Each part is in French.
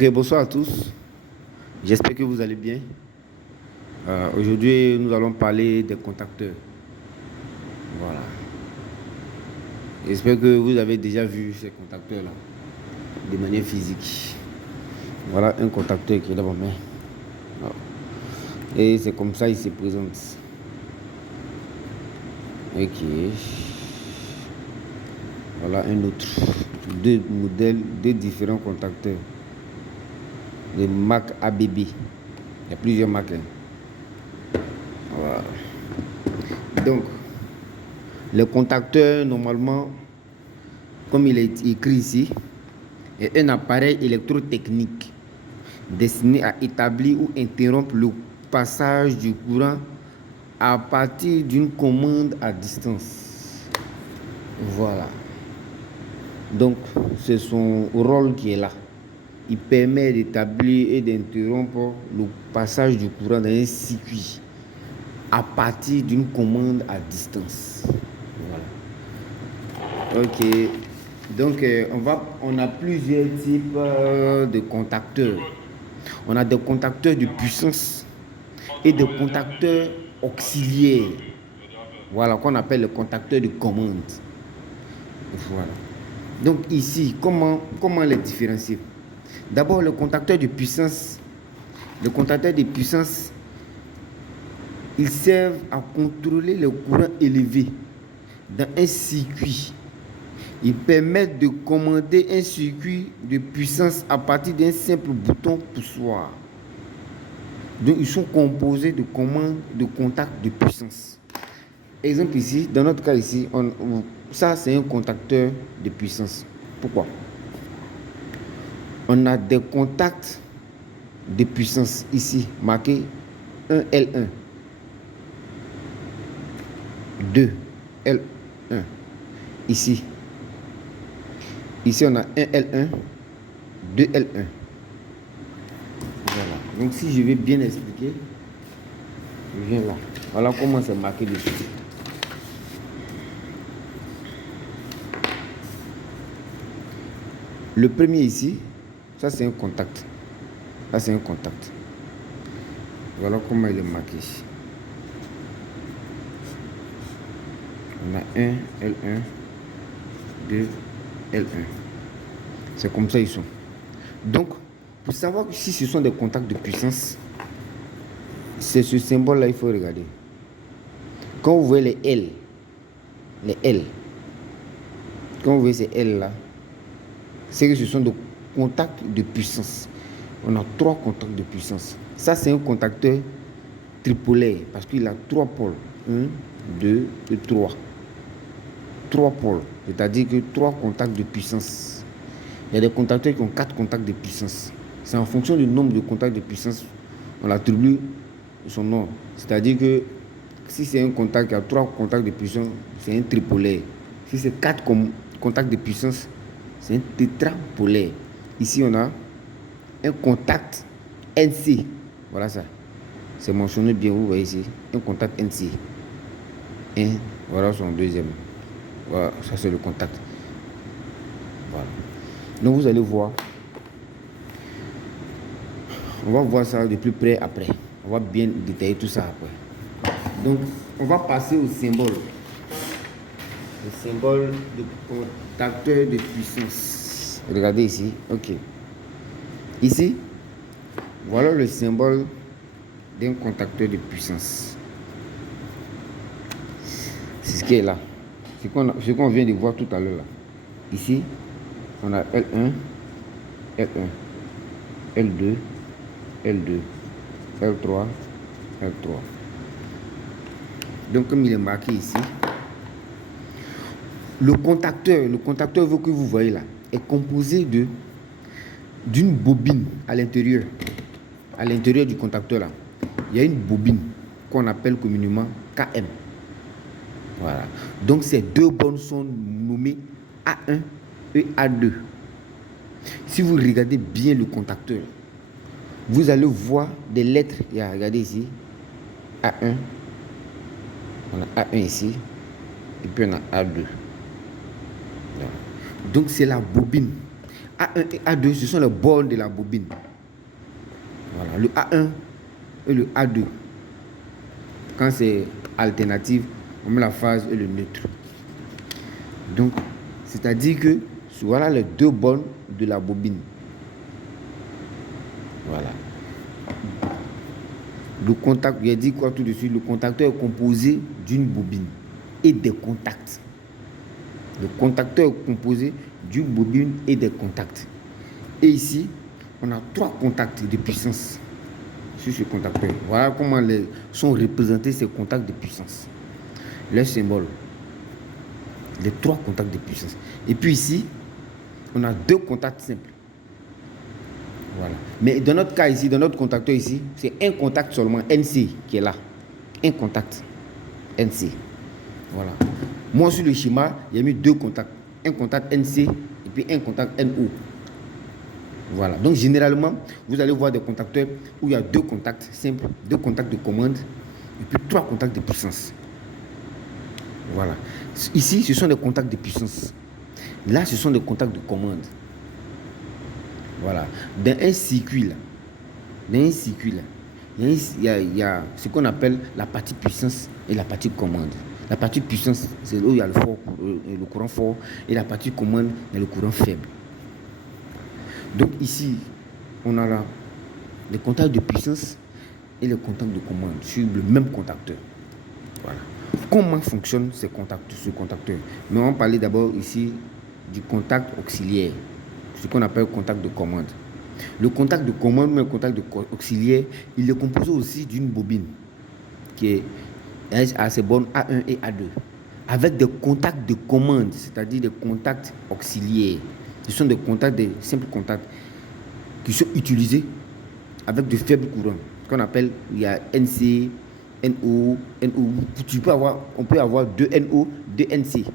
Ok, bonsoir à tous. J'espère que vous allez bien. Aujourd'hui, nous allons parler des contacteurs. Voilà. J'espère que vous avez déjà vu ces contacteurs-là de manière physique. Voilà un contacteur qui est dans ma main. Voilà. Et c'est comme ça qu'il se présente. Ok. Voilà un autre. Deux modèles, deux différents contacteurs. Les marques ABB. Il y a plusieurs marques. Voilà. Donc, le contacteur, normalement, comme il est écrit ici, est un appareil électrotechnique destiné à établir ou interrompre le passage du courant à partir d'une commande à distance. Voilà. Donc, c'est son rôle qui est là. Il permet d'établir et d'interrompre le passage du courant dans un circuit à partir d'une commande à distance. Voilà. Ok. Donc, on a plusieurs types de contacteurs. On a des contacteurs de puissance et des contacteurs auxiliaires. Voilà, qu'on appelle le contacteur de commande. Voilà. Donc ici, comment les différencier? D'abord, le contacteur de puissance. Le contacteur de puissance, ils servent à contrôler le courant élevé dans un circuit. Ils permettent de commander un circuit de puissance à partir d'un simple bouton poussoir. Donc, ils sont composés de commandes de contacts de puissance. Exemple ici, dans notre cas ici, ça c'est un contacteur de puissance. Pourquoi? On a des contacts de puissance ici, marqués 1L1, 2L1, ici. Ici, on a 1L1, 2L1. Voilà. Donc, si je vais bien expliquer, je viens là. Voilà comment c'est marqué dessus. Le premier ici, ça c'est un contact. Là, c'est un contact. Voilà comment il est marqué ici. On a 1, L1, 2, L1. C'est comme ça ils sont. Donc, pour savoir si ce sont des contacts de puissance, c'est ce symbole-là il faut regarder. Quand vous voyez les L, quand vous voyez ces L-là, c'est que ce sont des contacts de puissance. On a 3 contacts de puissance. Ça, c'est un contacteur tripolaire parce qu'il a 3 pôles. 1, 2 et 3. 3 pôles, c'est-à-dire que 3 contacts de puissance. Il y a des contacteurs qui ont 4 contacts de puissance. C'est en fonction du nombre de contacts de puissance, on attribue son nom. C'est-à-dire que si c'est un contact qui a 3 contacts de puissance, c'est un tripolaire. Si c'est 4 contacts de puissance, c'est un tétrapolaire. Ici, on a un contact NC. Voilà ça. C'est mentionné bien, vous voyez ici. Un contact NC. Et voilà son deuxième. Voilà, ça c'est le contact. Voilà. Donc vous allez voir. On va voir ça de plus près après. On va bien détailler tout ça après. Donc, on va passer au symbole. Le symbole de contacteur de puissance. Regardez ici. Ok. Ici, voilà le symbole d'un contacteur de puissance. C'est ce qui est là. Ce qu'on vient de voir tout à l'heure là. Ici, on a L1, L1, L2, L2, L3, L3. Donc, comme il est marqué ici, le contacteur que vous voyez là, est composé d'une bobine à l'intérieur. À l'intérieur du contacteur là, il y a une bobine qu'on appelle communément KM. Voilà. Donc, ces deux bornes sont nommées A1 et A2. Si vous regardez bien le contacteur, vous allez voir des lettres. Regardez ici, A1. On a A1 ici, et puis on a A2. Voilà. Donc, c'est la bobine. A1 et A2, ce sont les bornes de la bobine. Voilà, le A1 et le A2. Quand c'est alternative, on met la phase et le neutre. Donc, c'est-à-dire que voilà les deux bornes de la bobine. Voilà. Le contact, j'ai dit quoi tout de suite? Le contacteur est composé d'une bobine et des contacts. Le contacteur est composé d'une bobine et des contacts. Et ici, on a 3 contacts de puissance sur ce contacteur. Voilà comment sont représentés ces contacts de puissance. Les symboles. Les 3 contacts de puissance. Et puis ici, on a 2 contacts simples. Voilà. Mais dans notre cas ici, dans notre contacteur ici, c'est un contact seulement, NC, qui est là. Un contact, NC. Voilà. Moi, sur le schéma, il y a mis 2 contacts. Un contact NC et puis un contact NO. Voilà. Donc, généralement, vous allez voir des contacteurs où il y a 2 contacts simples, 2 contacts de commande et puis 3 contacts de puissance. Voilà. Ici, ce sont des contacts de puissance. Là, ce sont des contacts de commande. Voilà. Dans un circuit, là, il y a ce qu'on appelle la partie puissance et la partie commande. La partie puissance, c'est là où il y a le courant fort, et la partie commande, il y a le courant faible. Donc ici, on a là les contacts de puissance et les contacts de commande sur le même contacteur. Voilà. Comment fonctionne ce contacteur? Mais on va parler d'abord ici du contact auxiliaire, ce qu'on appelle contact de commande. Le contact de commande, mais le contact auxiliaire, il est composé aussi d'une bobine qui est à ses bornes A1 et A2, avec des contacts de commande, c'est-à-dire des contacts auxiliaires. Ce sont des contacts, des simples contacts qui sont utilisés avec de faibles courants, ce qu'on appelle, il y a NC, NO, NO. On peut avoir 2 NO, 2 NC.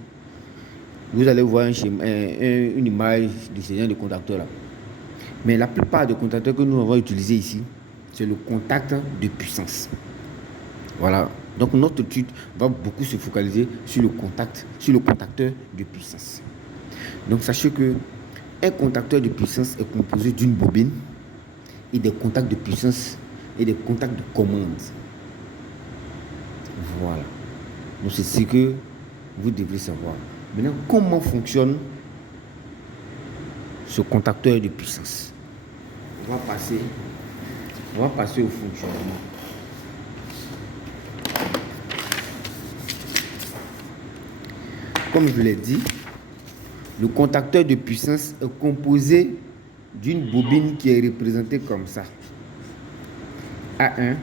Vous allez voir une image de ce genre de contacteur là. Mais la plupart des contacteurs que nous avons utilisés ici, c'est le contact de puissance. Voilà. Donc notre étude va beaucoup se focaliser sur le contacteur de puissance. Donc sachez que un contacteur de puissance est composé d'une bobine et des contacts de puissance et des contacts de commande. Voilà. Donc c'est ce que vous devrez savoir. Maintenant, comment fonctionne ce contacteur de puissance? On va passer au fonctionnement. Comme je l'ai dit, le contacteur de puissance est composé d'une bobine qui est représentée comme ça. A1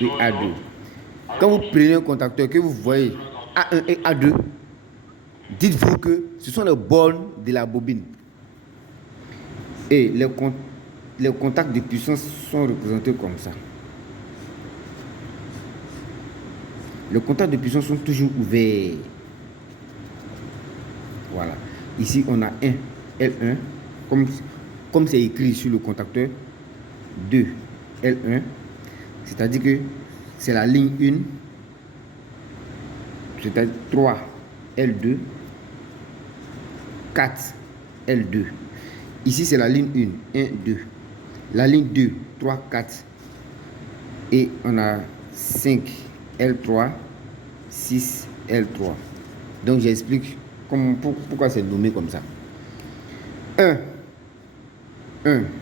et A2. Quand vous prenez un contacteur que vous voyez A1 et A2, dites-vous que ce sont les bornes de la bobine. Et les contacts de puissance sont représentés comme ça. Les contacts de puissance sont toujours ouverts. Voilà. Ici, on a un L1, comme c'est écrit sur le contacteur, 2 L1, c'est-à-dire que c'est la ligne 1, c'est-à-dire 3 L2, 4 L2. Ici, c'est la ligne 1, 1, 2. La ligne 2, 3, 4. Et on a 5 L3, 6 L3. Donc, j'explique pourquoi c'est nommé comme ça. 1,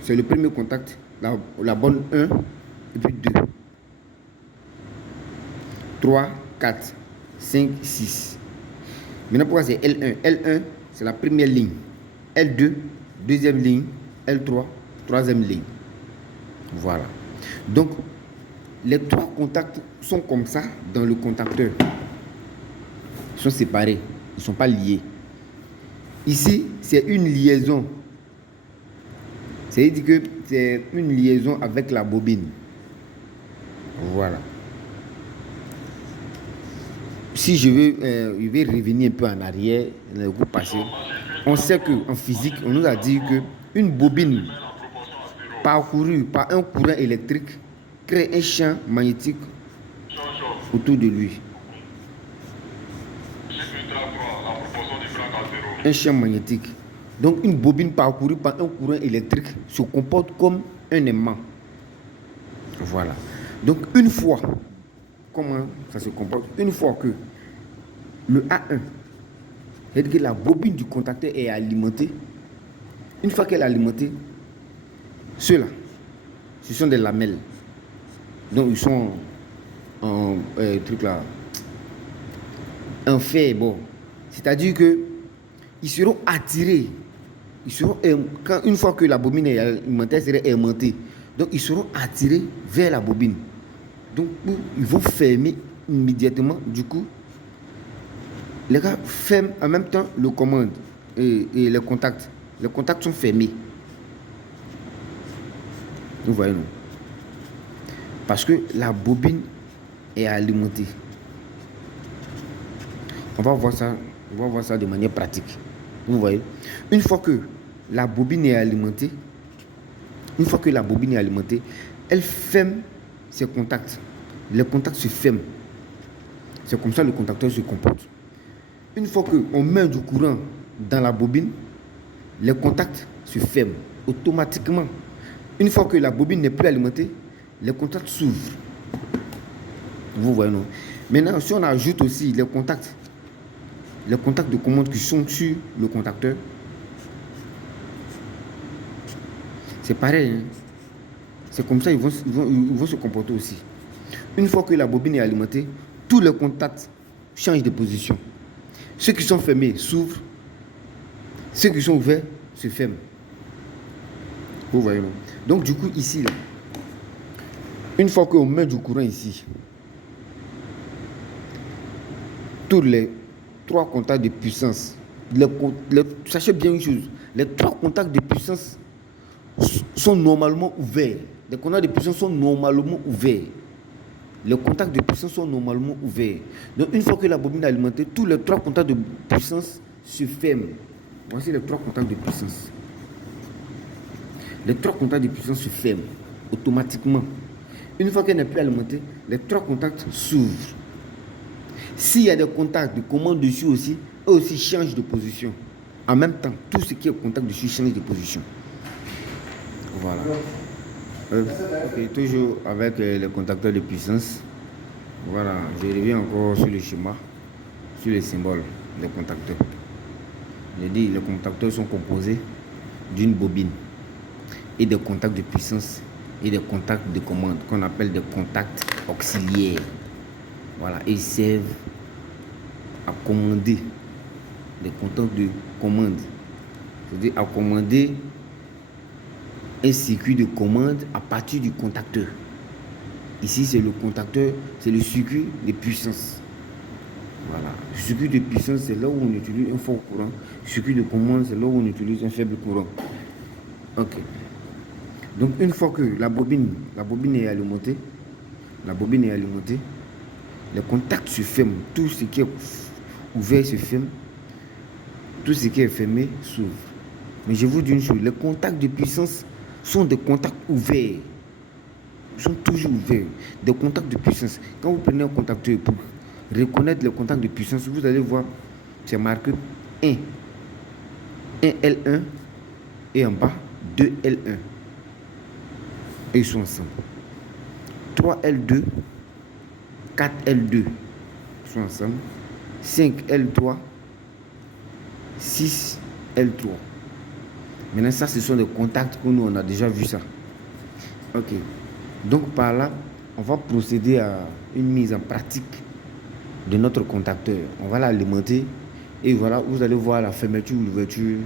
c'est le premier contact, la borne 1, et puis 2. 3, 4, 5, 6. Maintenant, pourquoi c'est L1? L1, c'est la première ligne. L2, deuxième ligne. L3, troisième ligne. Voilà. Donc, les 3 contacts sont comme ça dans le contacteur. Ils sont séparés. Ils ne sont pas liés. Ici, c'est une liaison. C'est-à-dire que c'est une liaison avec la bobine. Voilà. Si je vais revenir un peu en arrière, dans le groupe passé, on sait qu'en physique, on nous a dit qu'une bobine parcourue par un courant électrique crée un champ magnétique autour de lui. Un champ magnétique Donc une bobine parcourue par un courant électrique se comporte comme un aimant. Voilà. Donc une fois, comment ça se comporte? Une fois que le A1, c'est-à-dire que la bobine du contacteur est alimentée, une fois qu'elle est alimentée, ceux-là, ce sont des lamelles. Donc ils sont en truc là, en fait, bon. C'est-à-dire que ils seront attirés. Ils seront, une fois que la bobine est alimentée, elle sera aimantée. Donc ils seront attirés vers la bobine. Donc ils vont fermer immédiatement. Du coup, les gars ferment en même temps le commande et les contacts. Les contacts sont fermés. Vous voyez, non? Parce que la bobine est alimentée. On va voir ça de manière pratique. Vous voyez? Une fois que la bobine est alimentée, elle ferme ses contacts. Les contacts se ferment. C'est comme ça que le contacteur se comporte. Une fois qu'on met du courant dans la bobine, les contacts se ferment automatiquement. Une fois que la bobine n'est plus alimentée, les contacts s'ouvrent. Vous voyez, non? Maintenant, si on ajoute aussi les contacts de commande qui sont sur le contacteur, c'est pareil. Hein? C'est comme ça qu'ils vont se comporter aussi. Une fois que la bobine est alimentée, tous les contacts changent de position. Ceux qui sont fermés s'ouvrent. Ceux qui sont ouverts se ferment. Vous voyez, non? Donc, du coup, ici, là, une fois qu'on met du courant ici, tous les 3 contacts de puissance, sachez bien une chose, les 3 contacts de puissance sont normalement ouverts. Les contacts de puissance sont normalement ouverts. Les contacts de puissance sont normalement ouverts. Donc, une fois que la bobine est alimentée, tous les 3 contacts de puissance se ferment. Voici les 3 contacts de puissance. Les 3 contacts de puissance se ferment automatiquement. Une fois qu'elle n'est plus alimentée, les 3 contacts s'ouvrent. S'il y a des contacts de commande dessus aussi, eux aussi changent de position. En même temps, tout ce qui est contact dessus change de position. Voilà. Ok, toujours avec les contacteurs de puissance. Voilà, je reviens encore sur le schéma, sur les symboles des contacteurs. J'ai dit, les contacteurs sont composés d'une bobine et des contacts de puissance et des contacts de commande qu'on appelle des contacts auxiliaires. Voilà, ils servent à commander, des contacts de commande. C'est-à-dire à commander un circuit de commande à partir du contacteur. Ici, c'est le contacteur, c'est le circuit de puissance. Voilà. Le circuit de puissance, c'est là où on utilise un fort courant. Le circuit de commande, c'est là où on utilise un faible courant. Ok. Donc, une fois que la bobine est alimentée, les contacts se ferment. Tout ce qui est ouvert se ferme. Tout ce qui est fermé s'ouvre. Mais je vous dis une chose, les contacts de puissance sont des contacts ouverts. Ils sont toujours ouverts. Des contacts de puissance. Quand vous prenez un contacteur pour reconnaître les contacts de puissance, vous allez voir, c'est marqué 1 L1 et en bas 2 L1. Et ils sont ensemble. 3 L2, 4 L2 sont ensemble. 5 L3, 6 L3. Maintenant, ça, ce sont des contacts que nous, on a déjà vu ça. Ok. Donc, par là, on va procéder à une mise en pratique de notre contacteur. On va l'alimenter et voilà, vous allez voir la fermeture ou l'ouverture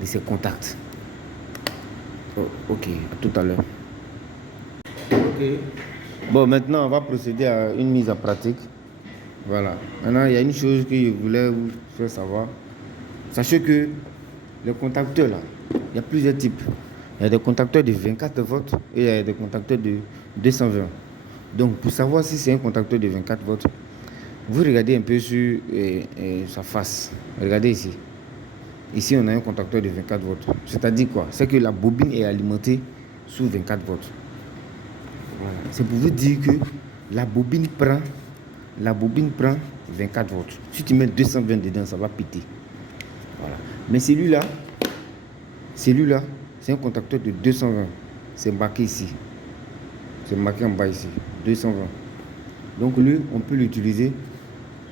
de ces contacts. Oh, ok, à tout à l'heure. Ok. Bon, maintenant, on va procéder à une mise en pratique. Voilà. Maintenant, il y a une chose que je voulais vous faire savoir. Sachez que les contacteurs, là, il y a plusieurs types. Il y a des contacteurs de 24 volts et il y a des contacteurs de 220. Donc, pour savoir si c'est un contacteur de 24 volts, vous regardez un peu sur sa face. Regardez ici. Ici, on a un contacteur de 24 volts. C'est-à-dire quoi? C'est que la bobine est alimentée sous 24 volts. Voilà. C'est pour vous dire que la bobine prend 24 volts. Si tu mets 220 dedans, ça va péter. Voilà. Mais celui-là, Celui-là, c'est un contacteur de 220. C'est marqué ici. C'est marqué en bas ici. 220. Donc lui, on peut l'utiliser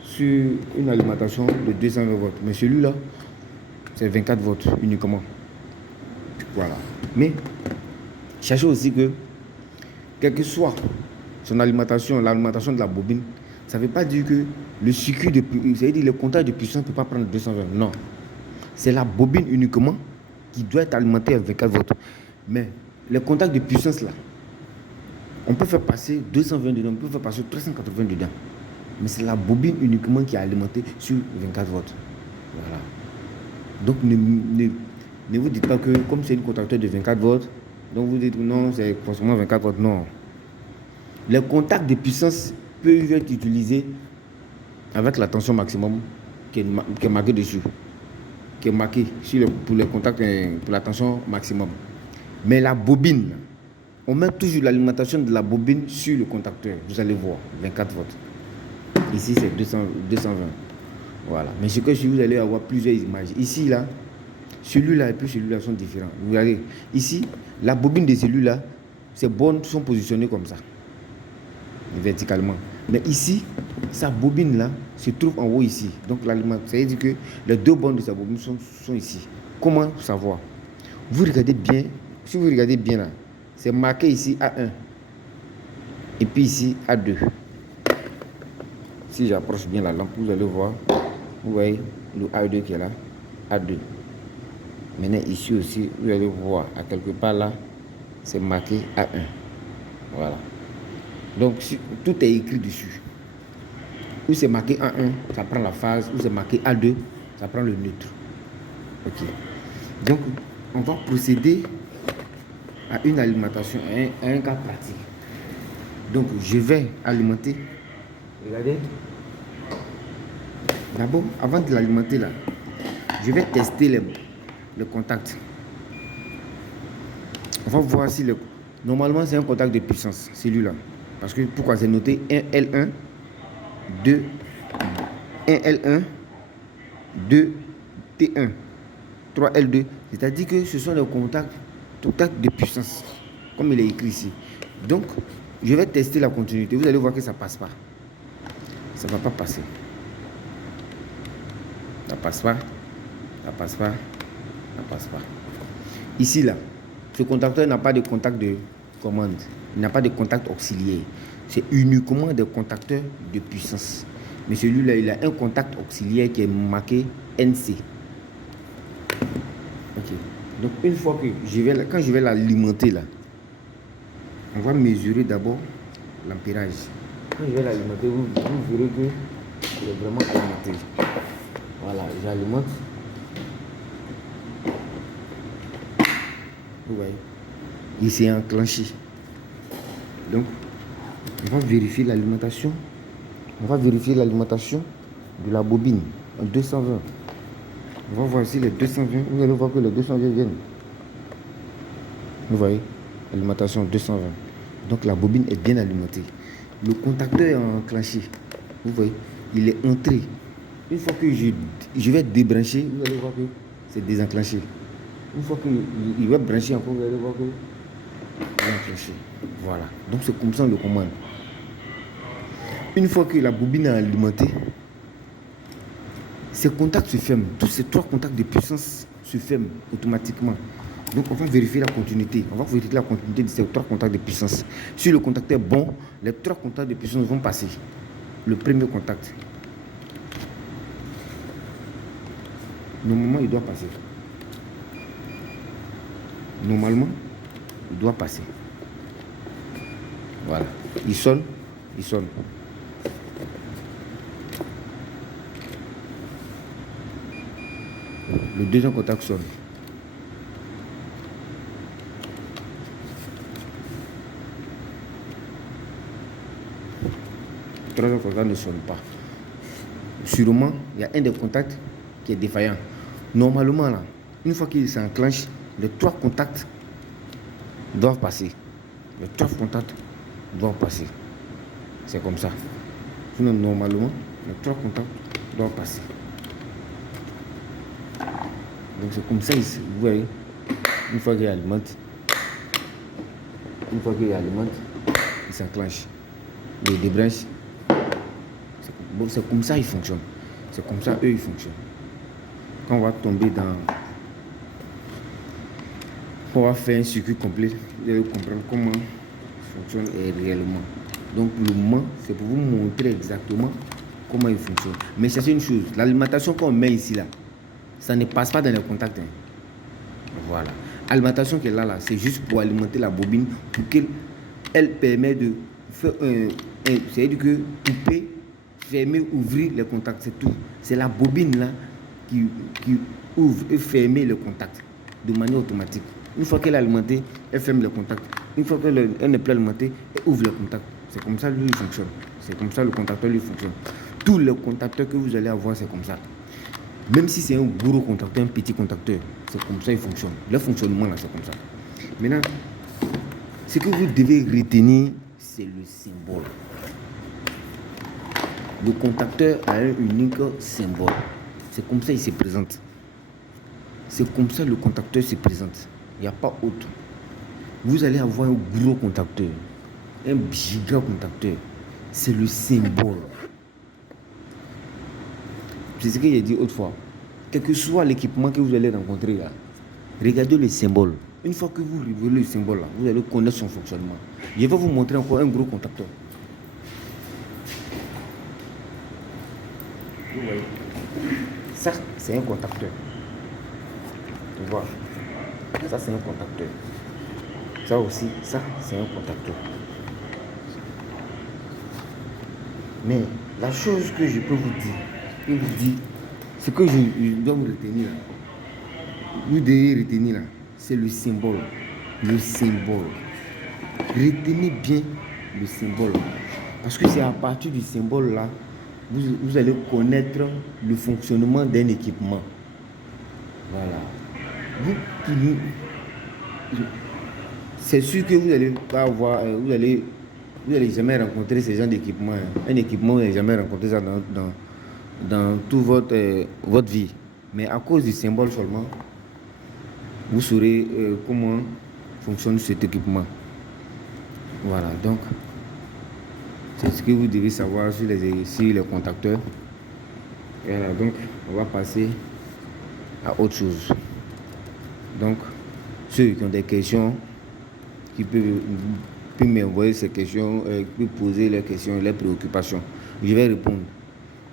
sur une alimentation de 220 volts. Mais celui-là, c'est 24 volts uniquement. Voilà. Mais, sachez aussi que, quelle que soit son alimentation, l'alimentation de la bobine, ça ne veut pas dire que le circuit de puissance, c'est-à-dire le compteur de puissance ne peut pas prendre 220. Non. C'est la bobine uniquement qui doit être alimentée à 24 volts. Mais les contacts de puissance là, on peut faire passer 220 dedans, on peut faire passer 380 dedans. Mais c'est la bobine uniquement qui est alimentée sur 24 volts. Voilà. Donc ne vous dites pas que comme c'est une contacteur de 24 volts, donc vous dites non, c'est forcément 24 volts. Non. Les contacts de puissance peuvent être utilisés avec la tension maximum qui est marquée dessus. Qui est marquée pour les contacts, pour la tension maximum. Mais la bobine, on met toujours l'alimentation de la bobine sur le contacteur. Vous allez voir, 24 volts. Ici, c'est 220. Voilà. Mais ce que vous allez avoir plusieurs images. Ici, là, celui-là et puis celui-là sont différents. Vous regardez, ici, la bobine de celui-là, ces bornes sont positionnées comme ça, verticalement. Mais ici, sa bobine-là se trouve en haut ici. Donc, l'aliment, ça veut dire que les deux bornes de sa bobine sont ici. Comment savoir? Vous regardez bien, si vous regardez bien là, c'est marqué ici A1. Et puis ici A2. Si j'approche bien la lampe, vous allez voir, vous voyez le A2 qui est là, A2. Maintenant ici aussi, vous allez voir, à quelque part là, c'est marqué A1. Voilà. Donc tout est écrit dessus. Où c'est marqué A1, ça prend la phase. Où c'est marqué A2, ça prend le neutre. Ok. Donc on va procéder à une alimentation, à un cas pratique. Donc je vais alimenter. Regardez. D'abord, avant de l'alimenter là, je vais tester les contacts. On va voir si normalement c'est un contact de puissance, celui-là. Parce que pourquoi c'est noté 1L1, 2, 1L1, 2, T1, 3L2. C'est-à-dire que ce sont les contacts de puissance, comme il est écrit ici. Donc, je vais tester la continuité. Vous allez voir que ça ne passe pas. Ça ne va pas passer. Ça passe pas. Ça passe pas. Ça passe pas. Ici, là, ce contacteur n'a pas de contact de commande. Il n'a pas de contact auxiliaire. C'est uniquement des contacteurs de puissance. Mais celui-là, il a un contact auxiliaire qui est marqué NC. Ok. Donc, une fois que quand je vais l'alimenter là, on va mesurer d'abord l'ampérage. Quand je vais l'alimenter, vous verrez qu'il est vraiment alimenté. Voilà, j'alimente. Vous voyez, il s'est enclenché. Donc, on va vérifier l'alimentation. On va vérifier l'alimentation de la bobine en 220. On va voir si les 220, vous allez voir que les 220 viennent. Vous voyez, alimentation 220. Donc la bobine est bien alimentée. Le contacteur est enclenché. Vous voyez, il est entré. Une fois que je vais débrancher, vous allez voir que c'est désenclenché. Une fois qu'il va brancher encore, vous allez voir que c'est enclenché. Voilà. Donc c'est comme ça on le commande. Une fois que la bobine est alimentée, ces contacts se ferment. Tous ces trois contacts de puissance se ferment automatiquement. Donc on va vérifier la continuité. On va vérifier la continuité de ces trois contacts de puissance. Si le contact est bon, les trois contacts de puissance vont passer. Le premier contact. Normalement, il doit passer. Normalement, il doit passer. Voilà. Il sonne. Il sonne. Le deuxième contact sonne. Le troisième contact ne sonne pas. Sûrement, il y a un des contacts qui est défaillant. Normalement, là, une fois qu'il s'enclenche, les trois contacts doivent passer. Les trois contacts doivent passer. C'est comme ça. Sinon, normalement, les trois contacts doivent passer. Donc c'est comme ça ici, vous voyez. Une fois qu'il alimente, il s'enclenche. Il débranche. Bon, c'est comme ça ils fonctionnent. C'est comme ça eux ils fonctionnent. Quand on va tomber dans... On va faire un circuit complet. Vous allez comprendre comment fonctionne réellement. Donc le moment, c'est pour vous montrer exactement comment il fonctionne. Mais c'est une chose, l'alimentation qu'on met ici là, ça ne passe pas dans les contacts. Voilà. L'alimentation qui est là, c'est juste pour alimenter la bobine pour qu'elle permet de faire c'est-à-dire que couper, fermer, ouvrir les contacts, c'est tout. C'est la bobine là qui ouvre et ferme les contacts de manière automatique. Une fois qu'elle est alimentée, elle ferme les contacts. Une fois qu'elle n'est plus alimentée, elle ouvre les contacts. C'est comme ça que lui fonctionne. C'est comme ça le contacteur lui fonctionne. Tous les contacteurs que vous allez avoir, c'est comme ça. Même si c'est un gros contacteur, un petit contacteur, c'est comme ça il fonctionne. Le fonctionnement là, c'est comme ça. Maintenant, ce que vous devez retenir, c'est le symbole. Le contacteur a un unique symbole. C'est comme ça qu'il se présente. C'est comme ça le contacteur se présente. Il n'y a pas autre. Vous allez avoir un gros contacteur, un giga contacteur. C'est le symbole. C'est ce que j'ai dit autrefois. Quel que soit l'équipement que vous allez rencontrer là, regardez le symbole. Une fois que vous révélez le symbole là, vous allez connaître son fonctionnement. Je vais vous montrer encore un gros contacteur. Vous voyez. Ça, c'est un contacteur. Tu vois. Ça, c'est un contacteur. Ça aussi, ça, c'est un contacteur. Mais la chose que je peux vous dire, ce que je dois me retenir là, vous devez retenir là, c'est le symbole. Le symbole. Retenez bien le symbole. Parce que c'est à partir du symbole là, vous allez connaître le fonctionnement d'un équipement. Voilà. C'est sûr que vous n'allez pas avoir, vous allez jamais rencontrer ce genre d'équipement. Un équipement, vous n'allez jamais rencontrer ça dans toute votre vie. Mais à cause du symbole seulement, vous saurez comment fonctionne cet équipement. Voilà, donc, c'est ce que vous devez savoir sur les contacteurs. Voilà, donc, on va passer à autre chose. Donc, ceux qui ont des questions, qui peuvent m'envoyer ces questions, peuvent poser leurs questions, leurs préoccupations. Je vais répondre.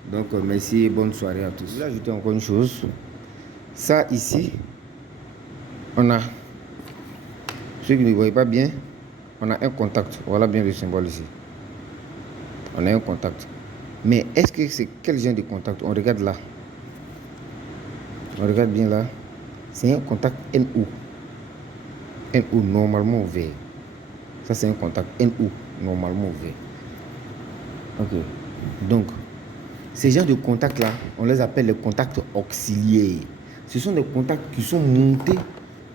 Donc, merci et bonne soirée à tous. Je vais ajouter encore une chose. Ça, ici, on a, ceux qui ne voient pas bien, on a un contact. Voilà bien le symbole ici. On a un contact. Mais est-ce que c'est quel genre de contact? On regarde là. On regarde bien là. C'est un contact NO. NO normalement ouvert. Ça, c'est un contact NO normalement ouvert. Ok. Donc, ces genres de contacts-là, on les appelle les contacts auxiliaires. Ce sont des contacts qui sont montés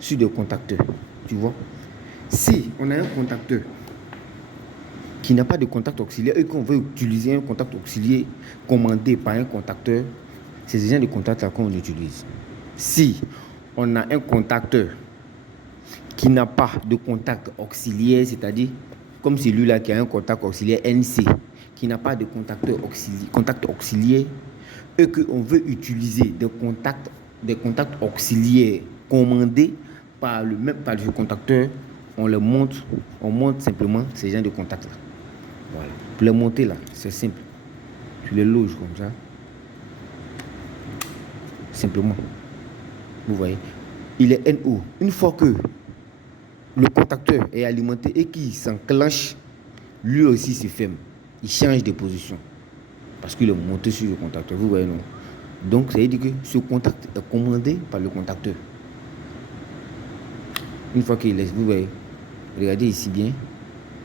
sur des contacteurs. Tu vois? Si on a un contacteur qui n'a pas de contact auxiliaire et qu'on veut utiliser un contact auxiliaire commandé par un contacteur, c'est ce genre de contact-là qu'on utilise. Si on a un contacteur qui n'a pas de contact auxiliaire, c'est-à-dire comme celui-là qui a un contact auxiliaire NC, qui n'a pas de contact auxiliaire, et qu'on veut utiliser des contacts auxiliaires commandés par le contacteur, on monte simplement ces gens de contacts-là. Voilà. Pour les monter là, c'est simple. Tu les loges comme ça. Simplement. Vous voyez. Il est NO. Une fois que le contacteur est alimenté et qu'il s'enclenche, lui aussi se ferme. Il change de position. Parce qu'il est monté sur le contacteur. Vous voyez, non? Donc, ça veut dire que ce contact est commandé par le contacteur. Une fois qu'il laisse, vous voyez, regardez ici bien.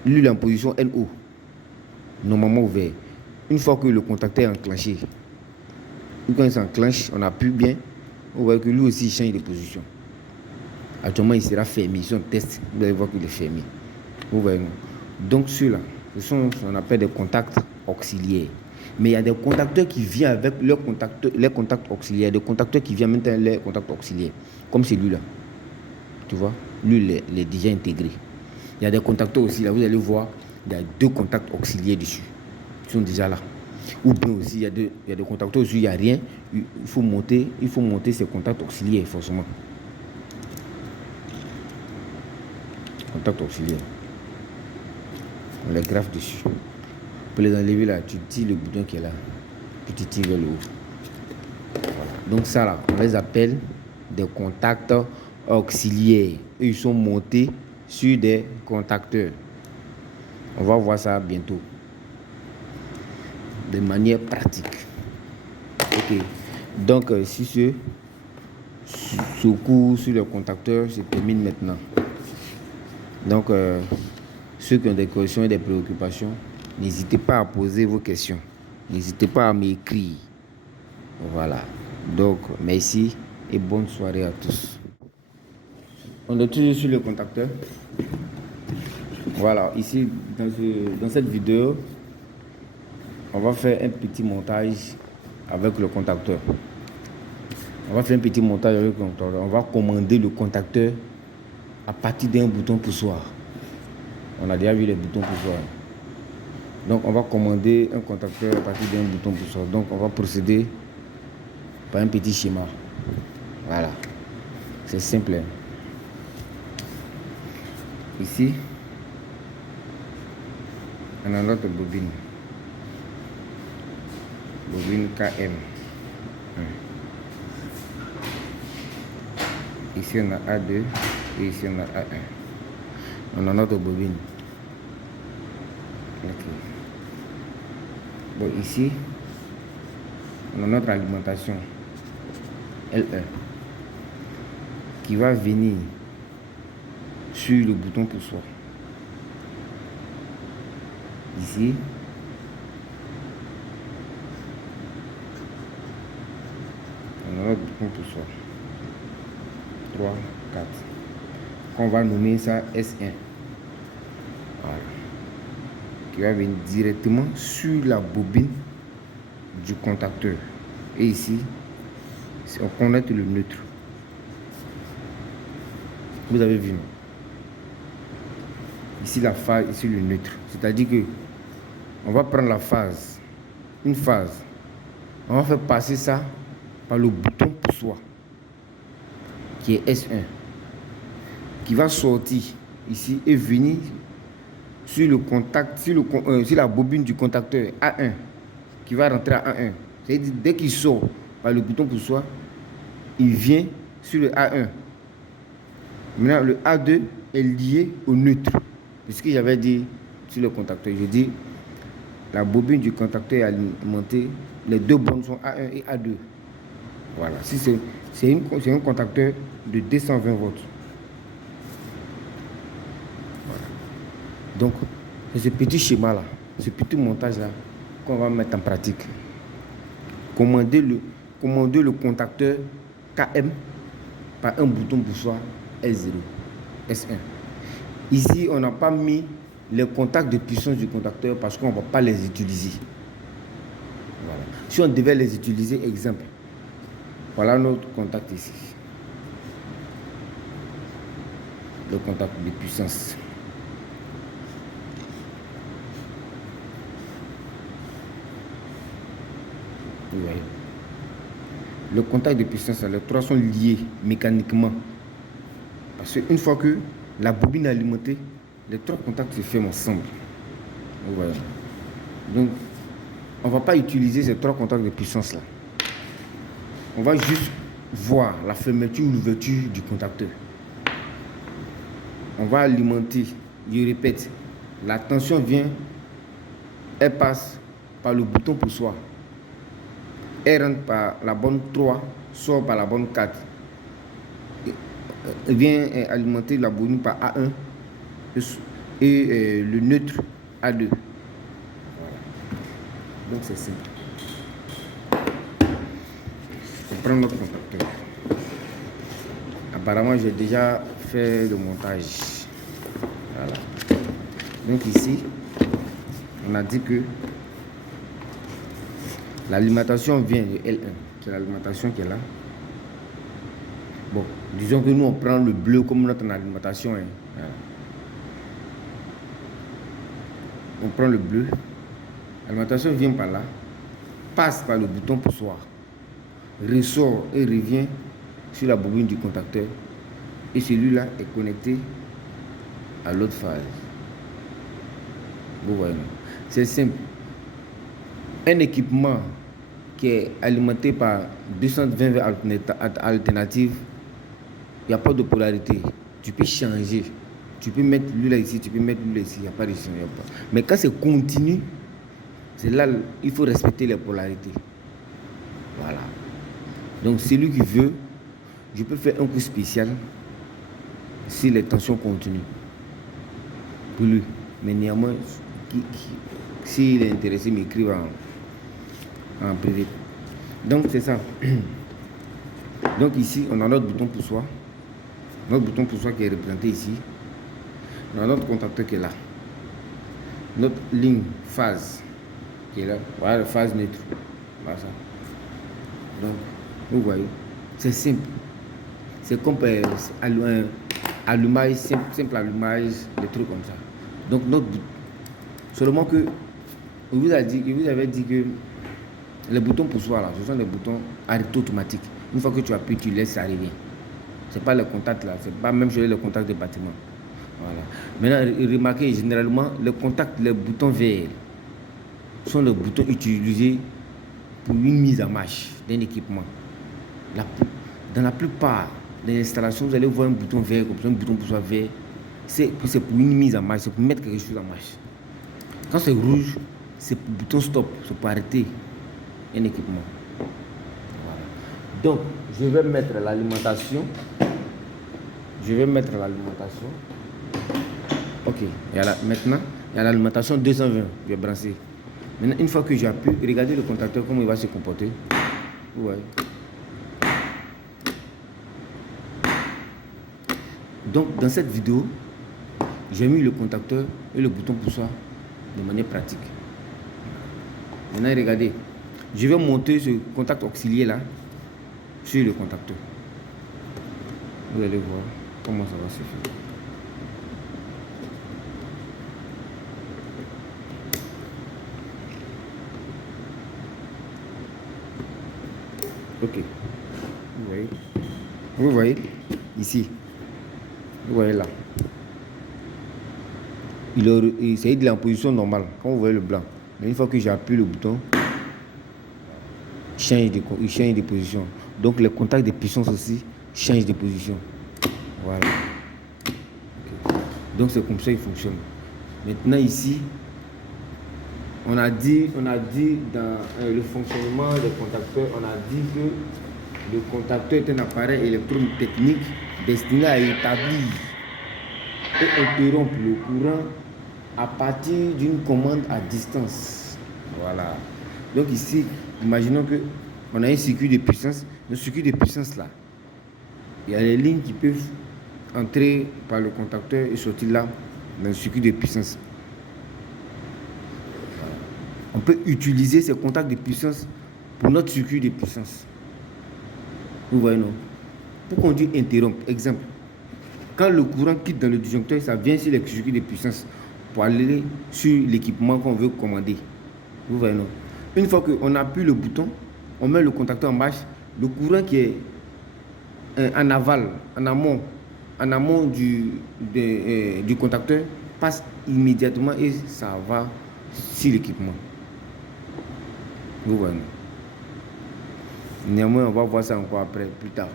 Lui, il est en position NO. Normalement ouvert. Une fois que le contacteur est enclenché, quand il s'enclenche, on appuie bien. Vous voyez que lui aussi, il change de position. Actuellement, il sera fermé. Si on teste, vous allez voir qu'il est fermé. Vous voyez, non? Donc, ceux-là, ce sont ce qu'on appelle des contacts auxiliaires. Mais il y a des contacteurs qui viennent avec les contacts auxiliaires, des contacteurs qui viennent maintenant avec les contacts auxiliaires, comme celui-là. tu vois. Lui, il est déjà intégré. Il y a des contacteurs aussi, là, vous allez voir, il y a 2 contacts auxiliaires dessus. Ils sont déjà là. Ou bien aussi, il y a des contacteurs aussi, il n'y a rien. Il faut monter ces contacts auxiliaires, forcément. Contact auxiliaire. On les graffe dessus. Pour les enlever là, tu tires le bouton qui est là. Puis tu tires vers le haut. Voilà. Donc ça là, on les appelle des contacts auxiliaires. Et ils sont montés sur des contacteurs. On va voir ça bientôt. De manière pratique. Ok. Donc si ce cours sur le contacteur se termine maintenant. Donc ceux qui ont des questions et des préoccupations, n'hésitez pas à poser vos questions. N'hésitez pas à m'écrire. Voilà. Donc merci et bonne soirée à tous. On est toujours sur le contacteur. Voilà, ici dans cette vidéo, on va faire un petit montage avec le contacteur. On va commander le contacteur à partir d'un bouton poussoir. On a déjà vu les boutons poussoirs. Donc on va commander un contacteur à partir d'un bouton poussoir. Donc on va procéder par un petit schéma. Voilà. C'est simple. Ici, on a notre bobine. Bobine KM. Ici on a A2 et ici on a A1. On a notre bobine. Okay. Bon, ici on a notre alimentation L1 qui va venir sur le bouton poussoir. Ici, on a notre bouton poussoir. 3, 4. On va nommer ça S1. Voilà. Qui va venir directement sur la bobine du contacteur. Et ici, on connecte le neutre. Vous avez vu, non? Ici la phase, ici le neutre. C'est-à-dire que on va prendre la phase, une phase. On va faire passer ça par le bouton poussoir qui est S1, qui va sortir ici et venir sur le contact, sur la bobine du contacteur A1, qui va rentrer à A1. C'est-à-dire dès qu'il sort par le bouton poussoir, il vient sur le A1. Maintenant, le A2 est lié au neutre. C'est ce que j'avais dit sur le contacteur. Je dis, la bobine du contacteur est alimentée, les 2 bornes sont A1 et A2. Voilà. Si c'est un contacteur de 220 volts. Voilà. Donc, c'est ce petit schéma-là, ce petit montage-là qu'on va mettre en pratique. Commander le contacteur KM par un bouton poussoir S0, S1. Ici, on n'a pas mis les contacts de puissance du contacteur parce qu'on ne va pas les utiliser. Voilà. Si on devait les utiliser, exemple, voilà notre contact ici. Le contact de puissance. Vous voyez. Le contact de puissance, les 3 sont liés mécaniquement. Parce qu'une fois que la bobine est alimentée, les 3 contacts se ferment ensemble. Vous voyez. Donc, on ne va pas utiliser ces 3 contacts de puissance là. On va juste voir la fermeture ou l'ouverture du contacteur. On va alimenter, je répète, la tension vient, elle passe par le bouton poussoir. Elle rentre par la borne 3, sort par la borne 4. Elle vient alimenter la bobine par A1 et le neutre A2. Voilà. Donc c'est simple. On prend notre contacteur. Apparemment, j'ai déjà fait le montage. Voilà. Donc ici, on a dit que l'alimentation vient de L1. C'est l'alimentation qui est là. Bon, disons que nous, on prend le bleu comme notre alimentation. Hein. Voilà. On prend le bleu. L'alimentation vient par là, passe par le bouton poussoir, ressort et revient sur la bobine du contacteur. Et celui-là est connecté à l'autre phase. Vous voyez, c'est simple. Un équipement qui est alimenté par 220 volts alternatives, il n'y a pas de polarité. Tu peux changer. Tu peux mettre lui là ici, tu peux mettre lui là ici. Il n'y a pas de changement. Mais quand c'est continu, c'est là il faut respecter les polarités. Voilà. Donc celui qui veut, je peux faire un coup spécial si les tensions continuent. Pour lui. Mais néanmoins, s'il est intéressé, il m'écrive en privé. Donc c'est ça. Donc ici, on a notre bouton poussoir. Notre bouton poussoir qui est représenté ici. On a notre contacteur qui est là. Notre ligne phase qui est là. Voilà la phase neutre. Voilà ça. Donc, vous voyez, c'est simple. C'est comme un allumage, simple allumage, des trucs comme ça. Donc notre seulement que il vous avait dit que les boutons poussoirs là, ce sont des boutons arrêtés automatiques. Une fois que tu appuies, tu laisses arriver. C'est pas le contact là, c'est pas même sur le contact des bâtiments. Voilà. Maintenant, remarquez généralement les contacts, les boutons verts sont les boutons utilisés pour une mise en marche d'un équipement. Dans la plupart des installations, vous allez voir un bouton vert, comme ça, un bouton poussoir vert. C'est pour une mise en marche, c'est pour mettre quelque chose en marche. Quand c'est rouge, c'est pour bouton stop, c'est pour arrêter un équipement. Voilà. Donc, je vais mettre l'alimentation. Ok, maintenant, il y a l'alimentation 220, je vais brancher. Maintenant, une fois que j'appuie, regardez le contacteur, comment il va se comporter. Ouais. Donc, dans cette vidéo, j'ai mis le contacteur et le bouton poussoir de manière pratique. Maintenant, regardez, je vais monter ce contact auxiliaire là sur le contacteur. Vous allez voir comment ça va se faire. Ok. Vous voyez ici. Vous voyez là. Il est en position normale. Quand vous voyez le blanc. Mais une fois que j'appuie le bouton, il change de position. Donc les contacts de puissance aussi changent de position. Voilà. Okay. Donc c'est comme ça qu'il fonctionne. Maintenant ici, on a dit dans le fonctionnement des contacteurs, on a dit que le contacteur est un appareil électrotechnique destiné à établir et interrompre le courant à partir d'une commande à distance. Voilà. Donc ici, imaginons que on a un circuit de puissance. Le circuit de puissance là, il y a les lignes qui peuvent entrer par le contacteur et sortir là dans le circuit de puissance. On peut utiliser ces contacts de puissance pour notre circuit de puissance. Vous voyez, non? Pourquoi on dit interrompre? Exemple, quand le courant quitte dans le disjoncteur, ça vient sur le circuit de puissance pour aller sur l'équipement qu'on veut commander. Vous voyez, non? Une fois qu'on appuie le bouton, on met le contacteur en marche, le courant qui est en aval, en amont du contacteur passe immédiatement et ça va sur l'équipement. Vous voyez. Néanmoins, on va voir ça encore après, plus tard.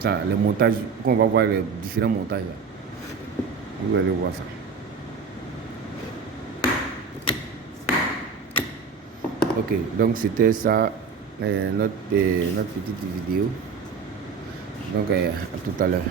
Ça, les montages, quand on va voir les différents montages, là, vous allez voir ça. Ok, donc c'était ça, notre petite vidéo. Donc, à tout à l'heure.